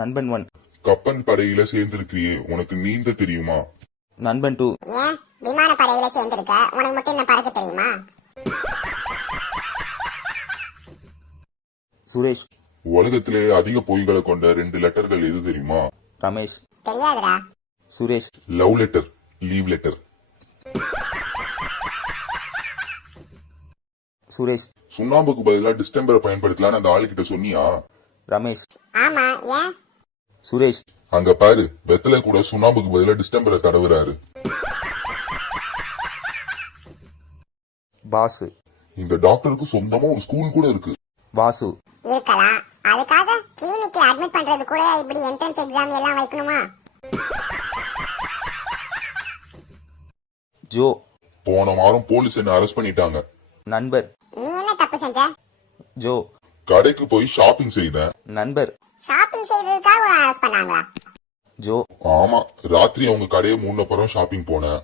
நண்பன் 1. கப்பன் படையில சேர்ந்திருக்கிறியே, உனக்கு நீந்த தெரியுமா? நண்பன் 2. ஏன் விமான படையில சேர்ந்திருக்க, உனக்கு மட்டும் என்ன பறக்க தெரியுமா? சுரேஷ். உலகத்திலே அதிக பொய்களை கொண்ட 2 லெட்டர்கள் எது தெரியுமா? ரமேஷ். தெரியாதுடா. Suresh. Love letter, leave letter. Suresh. சுண்ணாம்புக்கு பதிலா டிஸ்டம்பரை பயன்படுத்தலான்னு அந்த ஆளுகிட்ட சொன்னியா? ரமேஷ். ஆமா, ஏன்? சுரேஷ். அங்க பாரு, வெத்தலை கூட சுண்ணாம்புக்கு பதிலா டிஸ்டம்பரை தடவுறாரு. பாசு. இந்த டாக்டருக்கு சொந்தமா ஒரு ஸ்கூல் கூட இருக்கு. வாசு. இருக்கலாம். அதுக்காக கிளினிக்ல அட்மிட் பண்றது கூட இப்படி என்ட்ரன்ஸ் எக்ஸாம் எல்லாம் வைக்கணுமா? ஜோ. போன வாரம் போலீஸ் என்ன அரெஸ்ட் பண்ணிட்டாங்க. நண்பர். நீ என்ன தப்பு செஞ்ச? ஜோ. கடைக்கு போய் ஷாப்பிங் செய்தேன். நண்பர். ஷாப்பிங் செய்ததுக்காக அரெஸ்ட் பண்ணாங்களா? ஜோ. ஆமா, ராத்திரி அவங்க கடையை மூடின அப்புறம் ஷாப்பிங் போனேன்.